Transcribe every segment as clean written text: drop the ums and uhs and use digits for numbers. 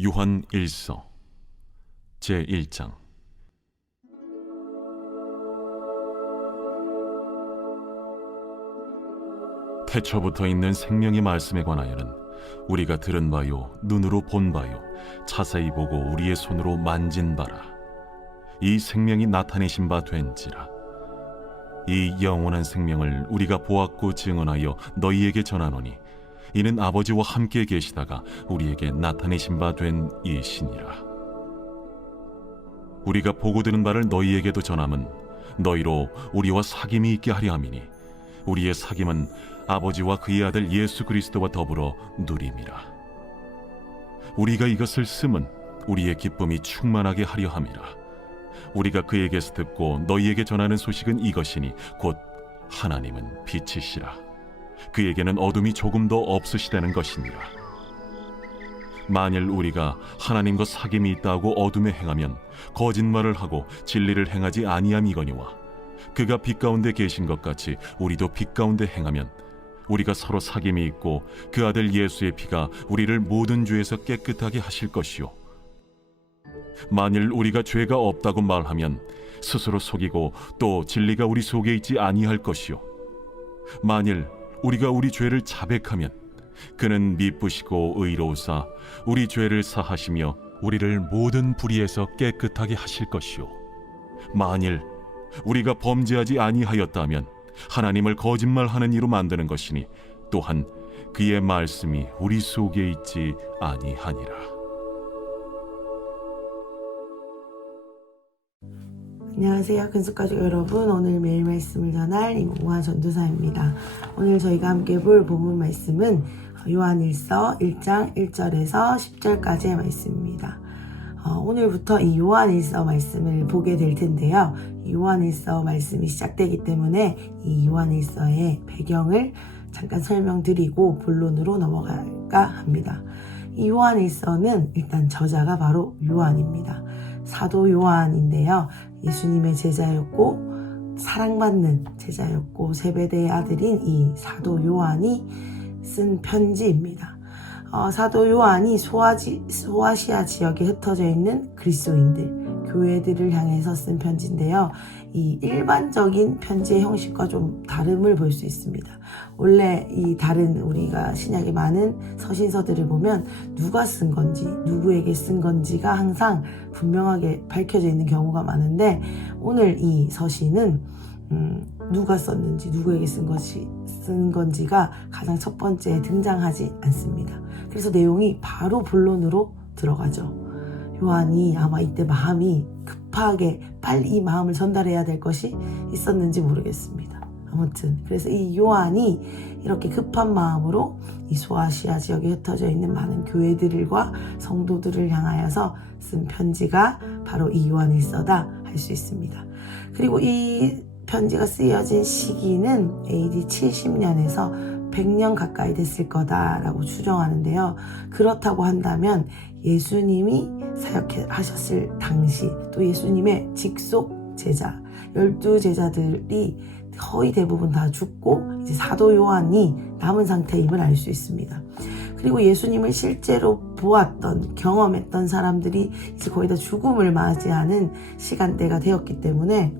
요한 1서 제1장. 태초부터 있는 생명의 말씀에 관하여는 우리가 들은 바요 눈으로 본 바요 자세히 보고 우리의 손으로 만진 바라. 이 생명이 나타내신 바 된지라. 이 영원한 생명을 우리가 보았고 증언하여 너희에게 전하노니 이는 아버지와 함께 계시다가 우리에게 나타내신 바 된 이시니라. 우리가 보고 들은 바를 너희에게도 전함은 너희로 우리와 사귐이 있게 하려 함이니 우리의 사귐은 아버지와 그의 아들 예수 그리스도와 더불어 누림이라. 우리가 이것을 쓰면 우리의 기쁨이 충만하게 하려 함이라. 우리가 그에게서 듣고 너희에게 전하는 소식은 이것이니 곧 하나님은 빛이시라. 그에게는 어둠이 조금도 없으시다는 것이니라. 만일 우리가 하나님과 사귐이 있다고 어둠에 행하면 거짓말을 하고 진리를 행하지 아니함이거니와 그가 빛 가운데 계신 것 같이 우리도 빛 가운데 행하면 우리가 서로 사귐이 있고 그 아들 예수의 피가 우리를 모든 죄에서 깨끗하게 하실 것이요, 만일 우리가 죄가 없다고 말하면 스스로 속이고 또 진리가 우리 속에 있지 아니할 것이요, 만일 우리가 우리 죄를 자백하면 그는 미쁘시고 의로우사 우리 죄를 사하시며 우리를 모든 불의에서 깨끗하게 하실 것이요, 만일 우리가 범죄하지 아니하였다면 하나님을 거짓말하는 이로 만드는 것이니 또한 그의 말씀이 우리 속에 있지 아니하니라. 안녕하세요, 근속가족 여러분. 오늘 매일 말씀을 전할 이몽화 전도사입니다. 오늘 저희가 함께 볼 본문 말씀은 요한일서 1장 1절에서 10절까지의 말씀입니다. 오늘부터 이 요한일서 말씀을 보게 될 텐데요. 이 요한일서 말씀이 시작되기 때문에 이 요한일서의 배경을 잠깐 설명드리고 본론으로 넘어갈까 합니다. 이 요한일서는 일단 저자가 바로 요한입니다. 사도 요한인데요. 예수님의 제자였고 사랑받는 제자였고 세베대의 아들인 이 사도 요한이 쓴 편지입니다. 사도 요한이 소아시아 지역에 흩어져 있는 그리스도인들, 교회들을 향해서 쓴 편지인데요. 이 일반적인 편지의 형식과 좀 다름을 볼 수 있습니다. 원래 이 다른 우리가 신약의 많은 서신서들을 보면 누가 쓴 건지, 누구에게 쓴 건지가 항상 분명하게 밝혀져 있는 경우가 많은데 오늘 이 서신은 누가 썼는지, 누구에게 쓴 건지가 가장 첫 번째에 등장하지 않습니다. 그래서 내용이 바로 본론으로 들어가죠. 요한이 아마 이때 마음이 급하게 빨리 이 마음을 전달해야 될 것이 있었는지 모르겠습니다. 아무튼 그래서 이 요한이 이렇게 급한 마음으로 이 소아시아 지역에 흩어져 있는 많은 교회들과 성도들을 향하여서 쓴 편지가 바로 이 요한일서다 할 수 있습니다. 그리고 이 편지가 쓰여진 시기는 AD 70년에서 100년 가까이 됐을 거다라고 추정하는데요. 그렇다고 한다면 예수님이 사역하셨을 당시 또 예수님의 직속 제자 12제자들이 거의 대부분 다 죽고 이제 사도 요한이 남은 상태임을 알 수 있습니다. 그리고 예수님을 실제로 보았던, 경험했던 사람들이 이제 거의 다 죽음을 맞이하는 시간대가 되었기 때문에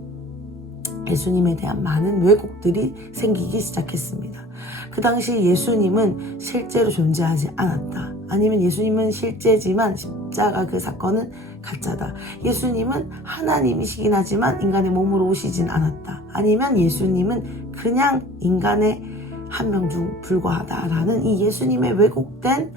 예수님에 대한 많은 왜곡들이 생기기 시작했습니다. 그 당시 예수님은 실제로 존재하지 않았다. 아니면 예수님은 실제지만 십자가 그 사건은 가짜다. 예수님은 하나님이시긴 하지만 인간의 몸으로 오시진 않았다. 아니면 예수님은 그냥 인간의 한 명 중 불과하다라는 이 예수님의 왜곡된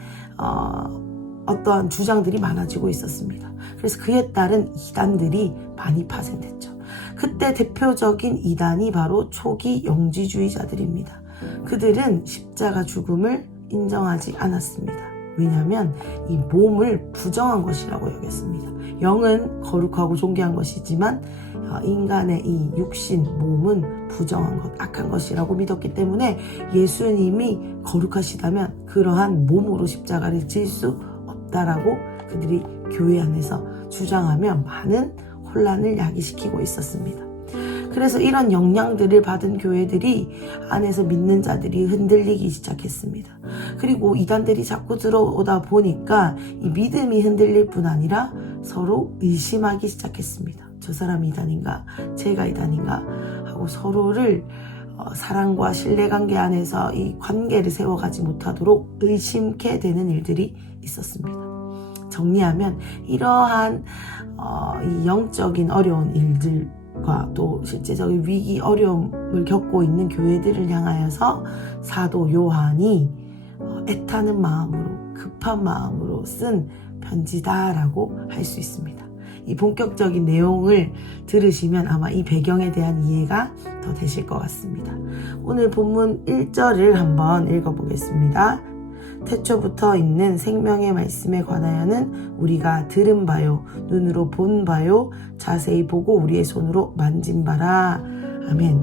어떠한 주장들이 많아지고 있었습니다. 그래서 그에 따른 이단들이 많이 파생됐죠. 그때 대표적인 이단이 바로 초기 영지주의자들입니다. 그들은 십자가 죽음을 인정하지 않았습니다. 왜냐하면 이 몸을 부정한 것이라고 여겼습니다. 영은 거룩하고 존귀한 것이지만 인간의 이 육신, 몸은 부정한 것, 악한 것이라고 믿었기 때문에 예수님이 거룩하시다면 그러한 몸으로 십자가를 질 수 없다라고 그들이 교회 안에서 주장하며 많은 혼란을 야기시키고 있었습니다. 그래서 이런 영향들을 받은 교회들이 안에서 믿는 자들이 흔들리기 시작했습니다. 그리고 이단들이 자꾸 들어오다 보니까 이 믿음이 흔들릴 뿐 아니라 서로 의심하기 시작했습니다. 저 사람이 이단인가? 제가 이단인가? 하고 서로를 사랑과 신뢰관계 안에서 이 관계를 세워가지 못하도록 의심케 되는 일들이 있었습니다. 정리하면 이러한 이 영적인 어려운 일들과 또 실제적인 위기 어려움을 겪고 있는 교회들을 향하여서 사도 요한이 애타는 마음으로 급한 마음으로 쓴 편지다라고 할 수 있습니다. 이 본격적인 내용을 들으시면 아마 이 배경에 대한 이해가 더 되실 것 같습니다. 오늘 본문 1절을 한번 읽어보겠습니다. 태초부터 있는 생명의 말씀에 관하여는 우리가 들은 바요, 눈으로 본 바요, 자세히 보고 우리의 손으로 만진 바라. 아멘.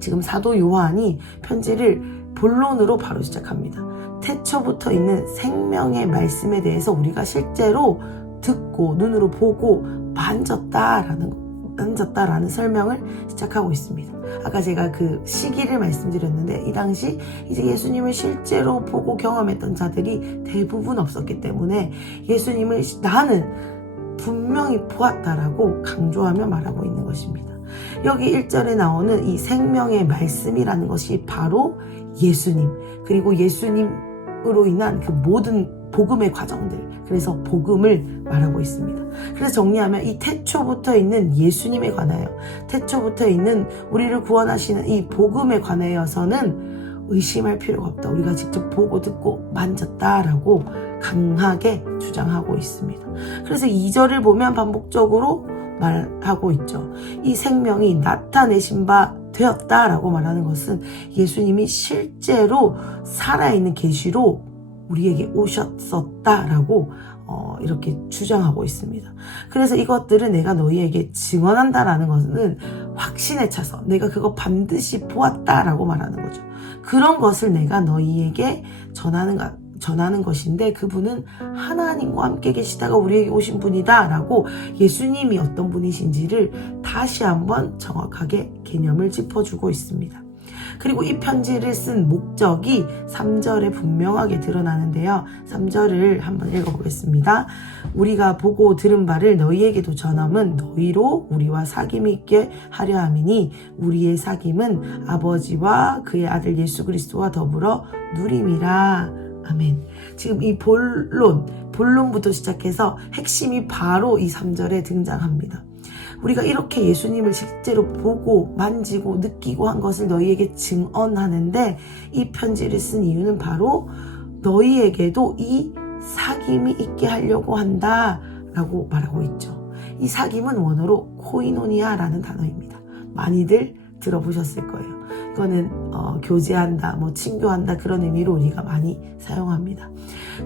지금 사도 요한이 편지를 본론으로 바로 시작합니다. 태초부터 있는 생명의 말씀에 대해서 우리가 실제로 듣고 눈으로 보고 만졌다라는 설명을 시작하고 있습니다. 아까 제가 그 시기를 말씀드렸는데 이 당시 이제 예수님을 실제로 보고 경험했던 자들이 대부분 없었기 때문에 예수님을 나는 분명히 보았다라고 강조하며 말하고 있는 것입니다. 여기 1절에 나오는 이 생명의 말씀이라는 것이 바로 예수님, 그리고 예수님으로 인한 그 모든 복음의 과정들, 그래서 복음을 말하고 있습니다. 그래서 정리하면 이 태초부터 있는 예수님에 관하여, 태초부터 있는 우리를 구원하시는 이 복음에 관하여서는 의심할 필요가 없다. 우리가 직접 보고 듣고 만졌다라고 강하게 주장하고 있습니다. 그래서 2절을 보면 반복적으로 말하고 있죠. 이 생명이 나타내신 바 되었다라고 말하는 것은 예수님이 실제로 살아있는 계시로 우리에게 오셨었다라고 이렇게 주장하고 있습니다. 그래서 이것들을 내가 너희에게 증언한다라는 것은 확신에 차서 내가 그거 반드시 보았다라고 말하는 거죠. 그런 것을 내가 너희에게 전하는 것인데 그분은 하나님과 함께 계시다가 우리에게 오신 분이다 라고 예수님이 어떤 분이신지를 다시 한번 정확하게 개념을 짚어주고 있습니다. 그리고 이 편지를 쓴 목적이 3절에 분명하게 드러나는데요. 3절을 한번 읽어보겠습니다. 우리가 보고 들은 바를 너희에게도 전함은 너희로 우리와 사귐이 있게 하려 함이니 우리의 사귐은 아버지와 그의 아들 예수 그리스도와 더불어 누림이라. 아멘. 지금 이 본론부터 시작해서 핵심이 바로 이 3절에 등장합니다. 우리가 이렇게 예수님을 실제로 보고 만지고 느끼고 한 것을 너희에게 증언하는데 이 편지를 쓴 이유는 바로 너희에게도 이 사귐이 있게 하려고 한다라고 말하고 있죠. 이 사귐은 원어로 코이노니아라는 단어입니다. 많이들 들어보셨을 거예요. 이거는 교제한다, 친교한다 그런 의미로 우리가 많이 사용합니다.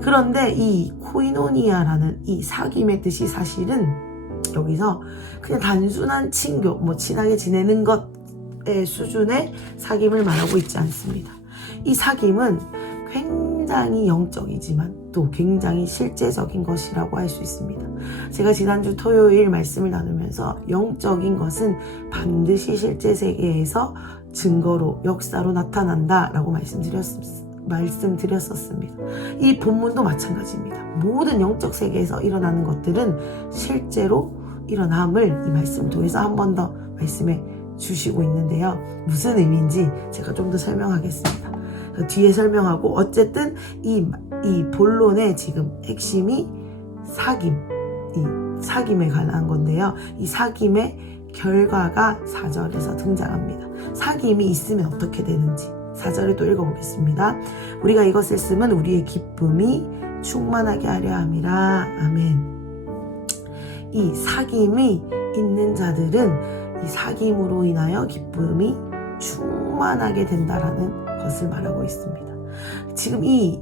그런데 이 코이노니아라는 이 사귐의 뜻이 사실은 여기서 그냥 단순한 친교, 친하게 지내는 것의 수준의 사귐을 말하고 있지 않습니다. 이 사귐은 굉장히 영적이지만 또 굉장히 실제적인 것이라고 할 수 있습니다. 제가 지난주 토요일 말씀을 나누면서 영적인 것은 반드시 실제 세계에서 증거로, 역사로 나타난다라고 말씀드렸었습니다. 이 본문도 마찬가지입니다. 모든 영적 세계에서 일어나는 것들은 실제로 일어남을 이 말씀을 통해서 한 번 더 말씀해 주시고 있는데요. 무슨 의미인지 제가 좀 더 설명하겠습니다. 뒤에 설명하고 어쨌든 이 본론의 지금 핵심이 사귐에 관한 건데요. 이 사귐의 결과가 4절에서 등장합니다. 사귐이 있으면 어떻게 되는지 4절을 또 읽어보겠습니다. 우리가 이것을 쓰면 우리의 기쁨이 충만하게 하려 함이라. 아멘. 이 사귐이 있는 자들은 이 사귐으로 인하여 기쁨이 충만하게 된다라는 것을 말하고 있습니다. 지금 이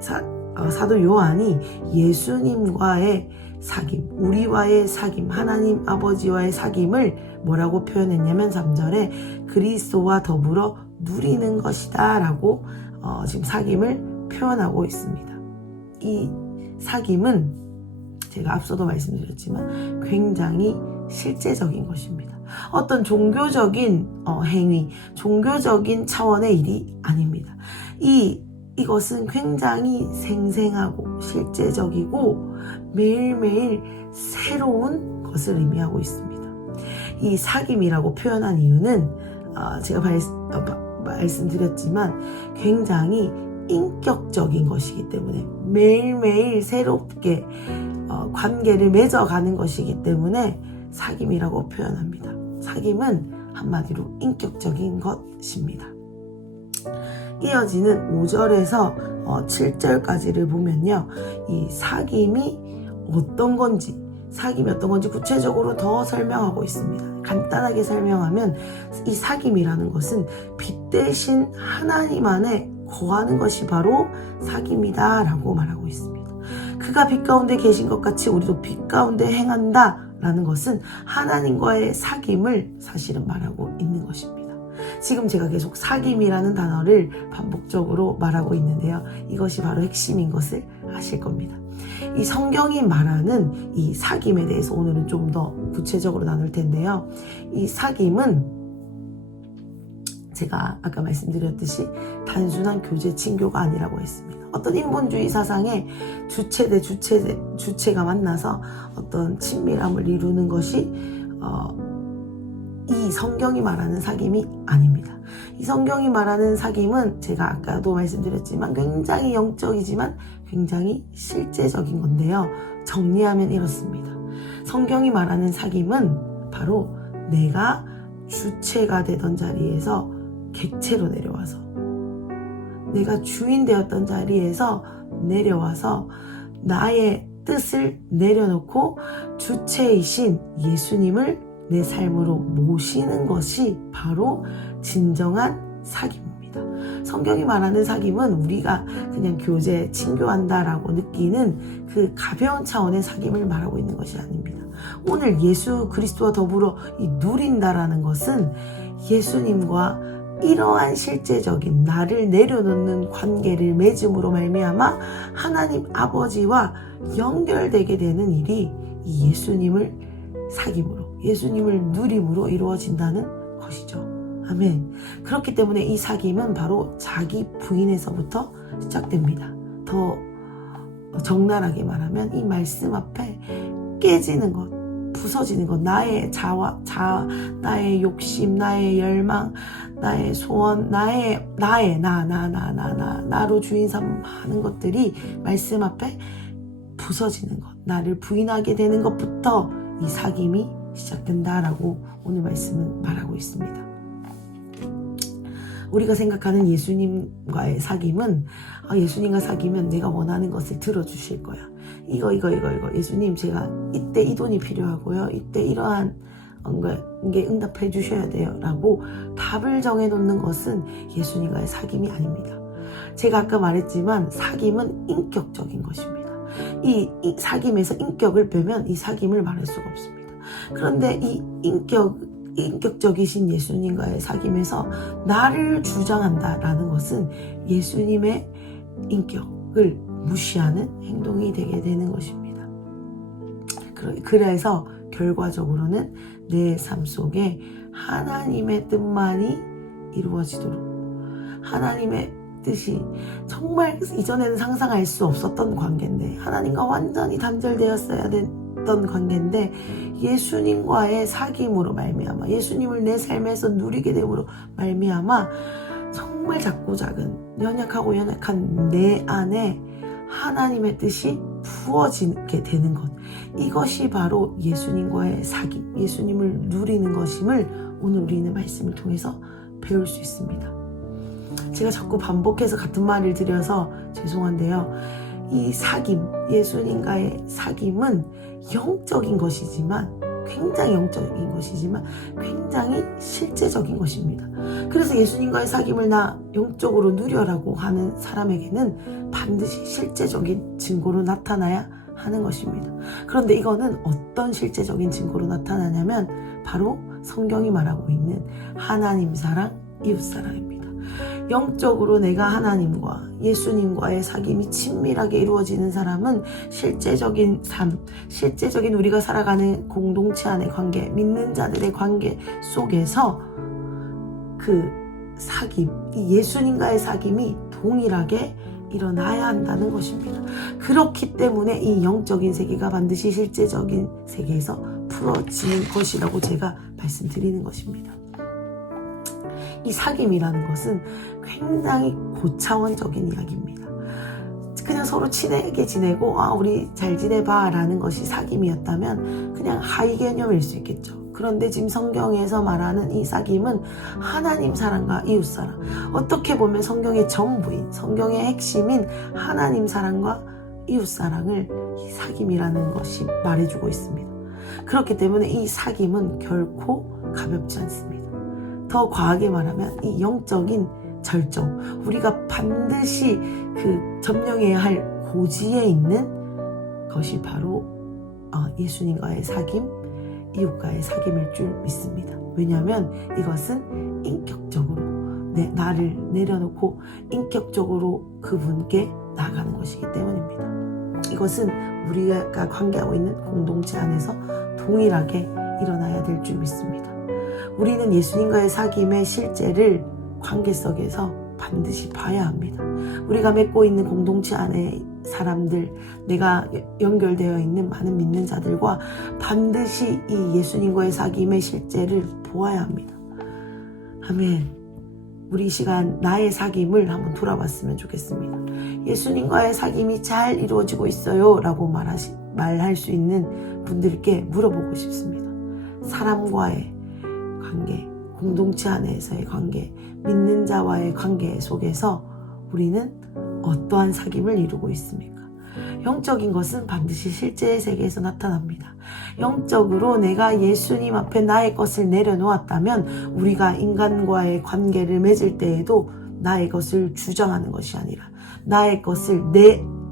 사도 요한이 예수님과의 사귐, 우리와의 사귐, 하나님 아버지와의 사귐을 뭐라고 표현했냐면 3절에 그리스도와 더불어 누리는 것이다 라고 지금 사귐을 표현하고 있습니다. 이 사귐은 제가 앞서도 말씀드렸지만 굉장히 실제적인 것입니다. 어떤 종교적인 행위, 종교적인 차원의 일이 아닙니다. 이것은 굉장히 생생하고 실제적이고 매일매일 새로운 것을 의미하고 있습니다. 이 사귐이라고 표현한 이유는 제가 말씀드렸지만 굉장히 인격적인 것이기 때문에 매일매일 새롭게 관계를 맺어가는 것이기 때문에 사귐이라고 표현합니다. 사귐은 한마디로 인격적인 것입니다. 이어지는 5절에서 7절까지를 보면요. 이 사귐이 어떤 건지 구체적으로 더 설명하고 있습니다. 간단하게 설명하면 이 사귐이라는 것은 빛 대신 하나님 안에 거하는 것이 바로 사귐이다 라고 말하고 있습니다. 그가 빛 가운데 계신 것 같이 우리도 빛 가운데 행한다 라는 것은 하나님과의 사귐을 사실은 말하고 있는 것입니다. 지금 제가 계속 사귐이라는 단어를 반복적으로 말하고 있는데요. 이것이 바로 핵심인 것을 아실 겁니다. 이 성경이 말하는 이 사귐에 대해서 오늘은 좀 더 구체적으로 나눌 텐데요. 이 사귐은 제가 아까 말씀드렸듯이 단순한 교제 친교가 아니라고 했습니다. 어떤 인본주의 사상에 주체 대 주체가 만나서 어떤 친밀함을 이루는 것이 이 성경이 말하는 사귐이 아닙니다. 이 성경이 말하는 사귐은 제가 아까도 말씀드렸지만 굉장히 영적이지만 굉장히 실제적인 건데요. 정리하면 이렇습니다. 성경이 말하는 사귐은 바로 내가 주체가 되던 자리에서 객체로 내려와서 내가 주인 되었던 자리에서 내려와서 나의 뜻을 내려놓고 주체이신 예수님을 내 삶으로 모시는 것이 바로 진정한 사귐입니다. 성경이 말하는 사귐은 우리가 그냥 교제, 친교한다라고 느끼는 그 가벼운 차원의 사귐을 말하고 있는 것이 아닙니다. 오늘 예수 그리스도와 더불어 누린다라는 것은 예수님과 이러한 실제적인 나를 내려놓는 관계를 맺음으로 말미암아 하나님 아버지와 연결되게 되는 일이 이 예수님을 사귐으로, 예수님을 누림으로 이루어진다는 것이죠. 아멘. 그렇기 때문에 이 사귐은 바로 자기 부인에서부터 시작됩니다. 더 적나라하게 말하면 이 말씀 앞에 깨지는 것, 부서지는 것, 나의 나의 욕심, 나의 열망, 나의 소원, 나로 주인 삼하는 것들이 말씀 앞에 부서지는 것, 나를 부인하게 되는 것부터 이 사귐이 시작된다라고 오늘 말씀은 말하고 있습니다. 우리가 생각하는 예수님과의 사귐은 예수님과 사귀면 내가 원하는 것을 들어주실 거야. 이거 예수님 제가 이때 이 돈이 필요하고요. 이때 이러한 게 응답해 주셔야 돼요 라고 답을 정해놓는 것은 예수님과의 사귐이 아닙니다. 제가 아까 말했지만 사귐은 인격적인 것입니다. 이 사귐에서 인격을 빼면 이 사귐을 말할 수가 없습니다. 그런데 이 인격적이신 예수님과의 사귐에서 나를 주장한다라는 것은 예수님의 인격을 무시하는 행동이 되게 되는 것입니다. 그래서 결과적으로는 내 삶 속에 하나님의 뜻만이 이루어지도록, 하나님의 뜻이 정말 이전에는 상상할 수 없었던 관계인데, 하나님과 완전히 단절되었어야 됐던 관계인데 예수님과의 사귐으로 말미암아, 예수님을 내 삶에서 누리게 됨으로 말미암아 정말 작고 작은 연약하고 연약한 내 안에 하나님의 뜻이 부어지게 되는 것, 이것이 바로 예수님과의 사귐, 예수님을 누리는 것임을 오늘 우리는 말씀을 통해서 배울 수 있습니다. 제가 자꾸 반복해서 같은 말을 드려서 죄송한데요. 이 사귐, 예수님과의 사귐은 영적인 것이지만, 굉장히 영적인 것이지만 굉장히 실제적인 것입니다. 그래서 예수님과의 사귐을 나 영적으로 누려라고 하는 사람에게는 반드시 실제적인 증거로 나타나야 하는 것입니다. 그런데 이거는 어떤 실제적인 증거로 나타나냐면 바로 성경이 말하고 있는 하나님 사랑, 이웃 사랑입니다. 영적으로 내가 하나님과 예수님과의 사귐이 친밀하게 이루어지는 사람은 실제적인 삶, 실제적인 우리가 살아가는 공동체 안의 관계, 믿는 자들의 관계 속에서 그 사귐, 이 예수님과의 사귐이 동일하게 일어나야 한다는 것입니다. 그렇기 때문에 이 영적인 세계가 반드시 실제적인 세계에서 풀어지는 것이라고 제가 말씀드리는 것입니다. 이 사귐이라는 것은 굉장히 고차원적인 이야기입니다. 그냥 서로 친하게 지내고 우리 잘 지내봐 라는 것이 사귐이었다면 그냥 하위 개념일 수 있겠죠. 그런데 지금 성경에서 말하는 이 사귐은 하나님 사랑과 이웃 사랑, 어떻게 보면 성경의 전부인, 성경의 핵심인 하나님 사랑과 이웃 사랑을 이 사귐이라는 것이 말해주고 있습니다. 그렇기 때문에 이 사귐은 결코 가볍지 않습니다. 더 과하게 말하면 이 영적인 절정, 우리가 반드시 그 점령해야 할 고지에 있는 것이 바로 예수님과의 사귐, 이웃과의 사귐일 줄 믿습니다. 왜냐하면 이것은 인격적으로 나를 내려놓고 인격적으로 그분께 나아가는 것이기 때문입니다. 이것은 우리가 관계하고 있는 공동체 안에서 동일하게 일어나야 될 줄 믿습니다. 우리는 예수님과의 사귐의 실제를 관계 속에서 반드시 봐야 합니다. 우리가 맺고 있는 공동체 안에 사람들, 내가 연결되어 있는 많은 믿는 자들과 반드시 이 예수님과의 사귐의 실제를 보아야 합니다. 아멘. 우리 이 시간 나의 사귐을 한번 돌아봤으면 좋겠습니다. 예수님과의 사귐이 잘 이루어지고 있어요 라고 말할 수 있는 분들께 물어보고 싶습니다. 사람과의 관계, 공동체 안에서의 관계, 믿는 자와의 관계 속에서 우리는 어떠한 사귐을 이루고 있습니까? 영적인 것은 반드시 실제의 세계에서 나타납니다. 영적으로 내가 예수님 앞에 나의 것을 내려놓았다면 우리가 인간과의 관계를 맺을 때에도 나의 것을 주장하는 것이 아니라 나의 것을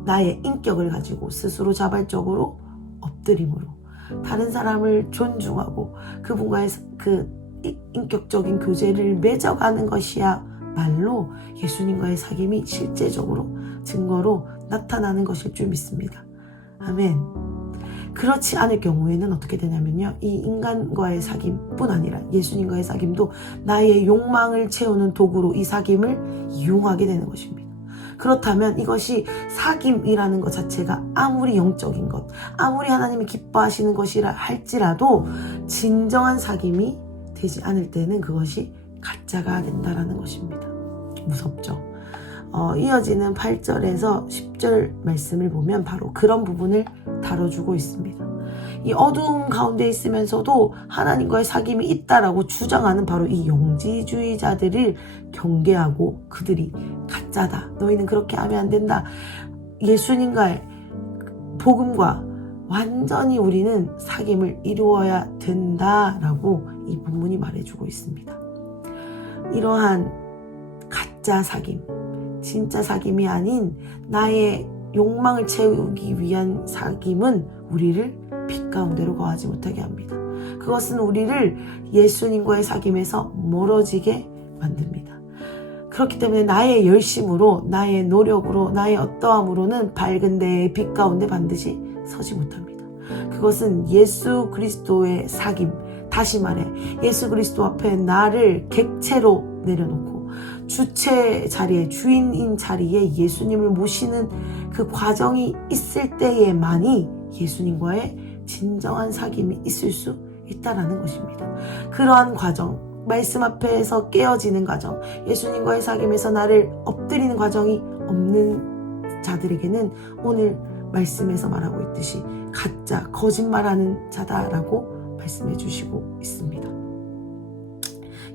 나의 인격을 가지고 스스로 자발적으로 엎드림으로 다른 사람을 존중하고 그분과의 그 인격적인 교제를 맺어가는 것이야말로 예수님과의 사귐이 실제적으로 증거로 나타나는 것일 줄 믿습니다. 아멘. 그렇지 않을 경우에는 어떻게 되냐면요, 이 인간과의 사귐뿐 아니라 예수님과의 사귐도 나의 욕망을 채우는 도구로 이 사귐을 이용하게 되는 것입니다. 그렇다면 이것이 사귐이라는 것 자체가 아무리 영적인 것, 아무리 하나님이 기뻐하시는 것이라 할지라도 진정한 사귐이 되지 않을 때는 그것이 가짜가 된다라는 것입니다. 무섭죠? 이어지는 8절에서 10절 말씀을 보면 바로 그런 부분을 다뤄주고 있습니다. 이 어두움 가운데 있으면서도 하나님과의 사귐이 있다라고 주장하는 바로 이 영지주의자들을 경계하고 그들이 가짜다, 너희는 그렇게 하면 안 된다, 예수님과의 복음과 완전히 우리는 사귐을 이루어야 된다라고 이 본문이 말해주고 있습니다. 이러한 가짜 사귐, 진짜 사귐이 아닌 나의 욕망을 채우기 위한 사귐은 우리를 빛 가운데로 거하지 못하게 합니다. 그것은 우리를 예수님과의 사귐에서 멀어지게 만듭니다. 그렇기 때문에 나의 열심으로, 나의 노력으로, 나의 어떠함으로는 밝은 데의 빛 가운데 반드시 서지 못합니다. 그것은 예수 그리스도의 사귐, 다시 말해 예수 그리스도 앞에 나를 객체로 내려놓고 주체 자리에, 주인인 자리에 예수님을 모시는 그 과정이 있을 때에만이 예수님과의 진정한 사귐이 있을 수 있다라는 것입니다. 그러한 과정, 말씀 앞에서 깨어지는 과정, 예수님과의 사귐에서 나를 엎드리는 과정이 없는 자들에게는 오늘 말씀에서 말하고 있듯이 가짜, 거짓말하는 자다라고 말씀해 주시고 있습니다.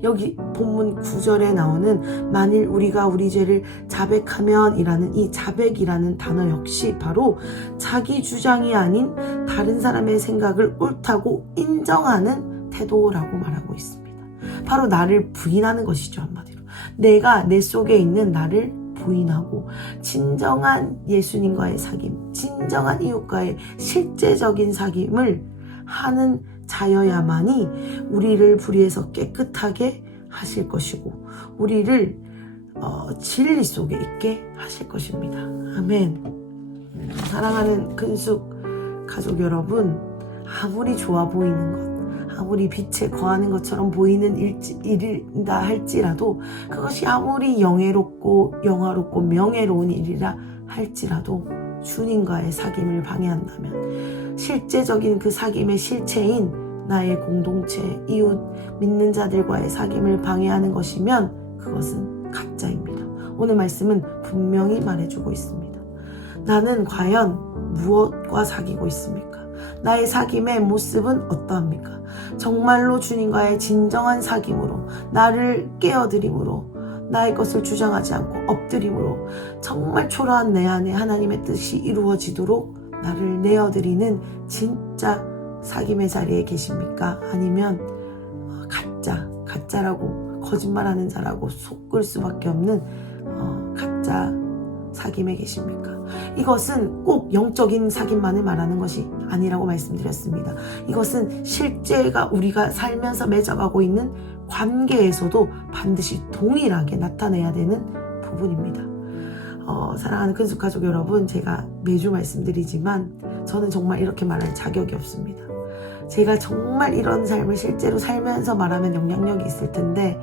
여기 본문 9절에 나오는 만일 우리가 우리 죄를 자백하면 이라는 이 자백이라는 단어 역시 바로 자기 주장이 아닌 다른 사람의 생각을 옳다고 인정하는 태도라고 말하고 있습니다. 바로 나를 부인하는 것이죠, 한마디로. 내가 내 속에 있는 나를 부인하고 진정한 예수님과의 사귐, 진정한 이웃과의 실제적인 사귐을 하는 자여야만이 우리를 불의에서 깨끗하게 하실 것이고 우리를 진리 속에 있게 하실 것입니다. 아멘. 사랑하는 근숙 가족 여러분, 아무리 좋아 보이는 것, 아무리 빛에 거하는 것처럼 보이는 일이다 할지라도, 그것이 아무리 영예롭고 영화롭고 명예로운 일이라 할지라도 주님과의 사귐을 방해한다면, 실제적인 그 사귐의 실체인 나의 공동체, 이웃, 믿는 자들과의 사귐을 방해하는 것이면 그것은 가짜입니다. 오늘 말씀은 분명히 말해주고 있습니다. 나는 과연 무엇과 사귀고 있습니까? 나의 사귐의 모습은 어떠합니까? 정말로 주님과의 진정한 사귐으로, 나를 깨어드림으로, 나의 것을 주장하지 않고 엎드림으로, 정말 초라한 내 안에 하나님의 뜻이 이루어지도록 나를 내어드리는 진짜 사귐의 자리에 계십니까? 아니면 가짜라고, 거짓말하는 자라고 속을 수밖에 없는 가짜 사귐에 계십니까? 이것은 꼭 영적인 사귐만을 말하는 것이 아니라고 말씀드렸습니다. 이것은 실제가 우리가 살면서 맺어가고 있는 관계에서도 반드시 동일하게 나타내야 되는 부분입니다. 사랑하는 근숙 가족 여러분, 제가 매주 말씀드리지만 저는 정말 이렇게 말할 자격이 없습니다. 제가 정말 이런 삶을 실제로 살면서 말하면 영향력이 있을 텐데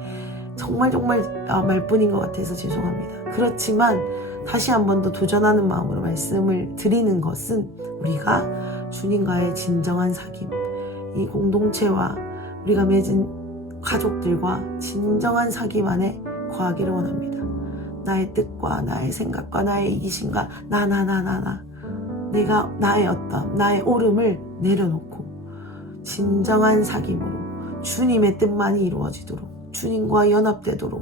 정말 말뿐인 것 같아서 죄송합니다. 그렇지만 다시 한 번 더 도전하는 마음으로 말씀을 드리는 것은, 우리가 주님과의 진정한 사귐, 이 공동체와 우리가 맺은 가족들과 진정한 사귐 안에 거하기를 원합니다. 나의 뜻과 나의 생각과 나의 이기심과 내가 나의 오름을 내려놓고 진정한 사귐으로 주님의 뜻만이 이루어지도록, 주님과 연합되도록,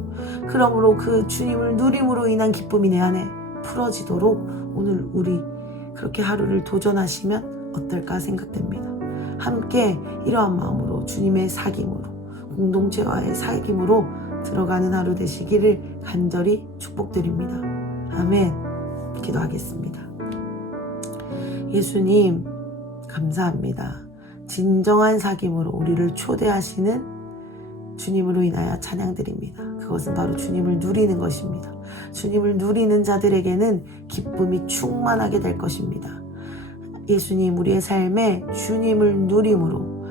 그러므로 그 주님을 누림으로 인한 기쁨이 내 안에 풀어지도록 오늘 우리 그렇게 하루를 도전하시면 어떨까 생각됩니다. 함께 이러한 마음으로 주님의 사귐으로, 공동체와의 사귐으로 들어가는 하루 되시기를 간절히 축복드립니다. 아멘. 기도하겠습니다. 예수님 감사합니다. 진정한 사귐으로 우리를 초대하시는 주님으로 인하여 찬양드립니다. 그것은 바로 주님을 누리는 것입니다. 주님을 누리는 자들에게는 기쁨이 충만하게 될 것입니다. 예수님, 우리의 삶에 주님을 누림으로,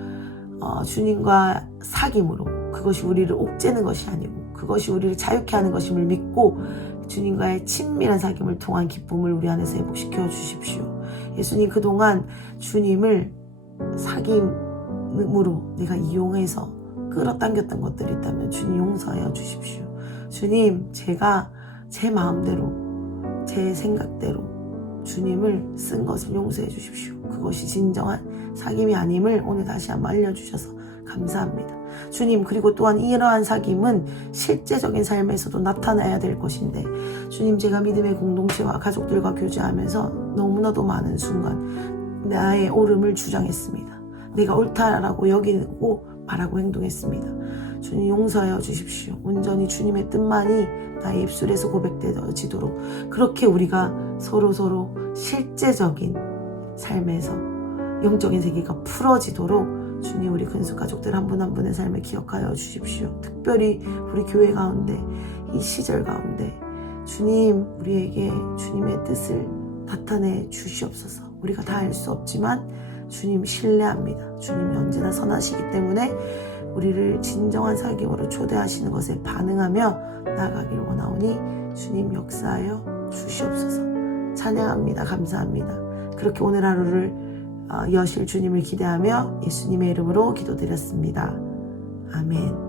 주님과 사귐으로, 그것이 우리를 옥죄는 것이 아니고 그것이 우리를 자유케 하는 것임을 믿고 주님과의 친밀한 사귐을 통한 기쁨을 우리 안에서 회복시켜 주십시오. 예수님, 그동안 주님을 사귐으로 내가 이용해서 끌어당겼던 것들이 있다면 주님 용서하여 주십시오. 주님, 제가 제 마음대로, 제 생각대로 주님을 쓴 것을 용서해 주십시오. 그것이 진정한 사귐이 아님을 오늘 다시 한번 알려주셔서 감사합니다. 주님, 그리고 또한 이러한 사귐은 실제적인 삶에서도 나타나야 될 것인데, 주님, 제가 믿음의 공동체와 가족들과 교제하면서 너무나도 많은 순간 나의 옳음을 주장했습니다. 내가 옳다라고 여기고 말하고 행동했습니다. 주님, 용서하여 주십시오. 온전히 주님의 뜻만이 나의 입술에서 고백되어지도록, 그렇게 우리가 서로 실제적인 삶에서 영적인 세계가 풀어지도록 주님, 우리 근숙 가족들 한 분 한 분의 삶을 기억하여 주십시오. 특별히 우리 교회 가운데, 이 시절 가운데 주님, 우리에게 주님의 뜻을 나타내 주시옵소서. 우리가 다 알 수 없지만 주님 신뢰합니다. 주님이 언제나 선하시기 때문에 우리를 진정한 사귐으로 초대하시는 것에 반응하며 나아가길 원하오니 주님 역사하여 주시옵소서. 찬양합니다. 감사합니다. 그렇게 오늘 하루를 여실 주님을 기대하며 예수님의 이름으로 기도드렸습니다. 아멘.